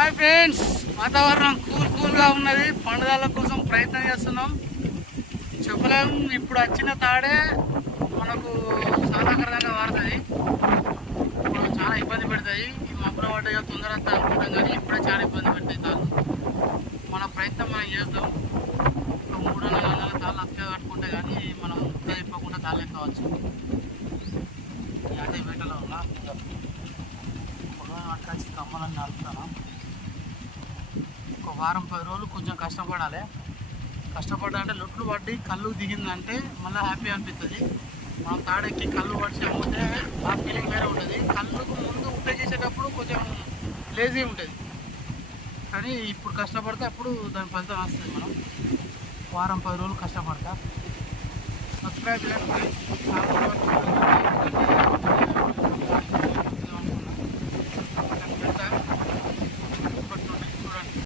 Hi friends, వాతావరణం కూల్గా ఉన్నది. పండుగల కోసం ప్రయత్నం చేస్తున్నాం. చెప్పలేము, ఇప్పుడు వచ్చిన తాడే మనకు సాధారణంగా మారుతుంది. ఇప్పుడు చాలా ఇబ్బంది పెడతాయి. ఈ మబ్బుల పడ్డ తొందరగా అనుకుంటాం, కానీ ఇప్పుడే చాలా ఇబ్బంది పెడతాయి తాళ్ళు. మన ప్రయత్నం మనం చేద్దాం. ఇప్పుడు 300-400 తాళ్ళు అతిగా కట్టుకుంటే కానీ మనం ముక్క ఇప్పకుండా తాళ్ళు ఎక్కవచ్చు. అదే వేటలో ఉన్నా పొలం పట్టుకొచ్చి కమ్మలని నడుపుతాను. ఒక వారం 10 రోజులు కొంచెం కష్టపడాలి. కష్టపడాలంటే లొట్లు పట్టి కళ్ళు దిగిందంటే మళ్ళీ హ్యాపీ అనిపిస్తుంది. మనం తాడెక్కి కళ్ళు పడిచి అమ్మితే ఆ ఫీలింగ్ వేరే ఉంటుంది. కళ్ళుకు ముందు ఉంటే చేసేటప్పుడు కొంచెం లేజీ ఉంటుంది, కానీ ఇప్పుడు కష్టపడితే అప్పుడు దాని ఫలితం వస్తుంది. మనం వారం 10 రోజులు కష్టపడతా. సబ్స్క్రైబ్ చేయండి.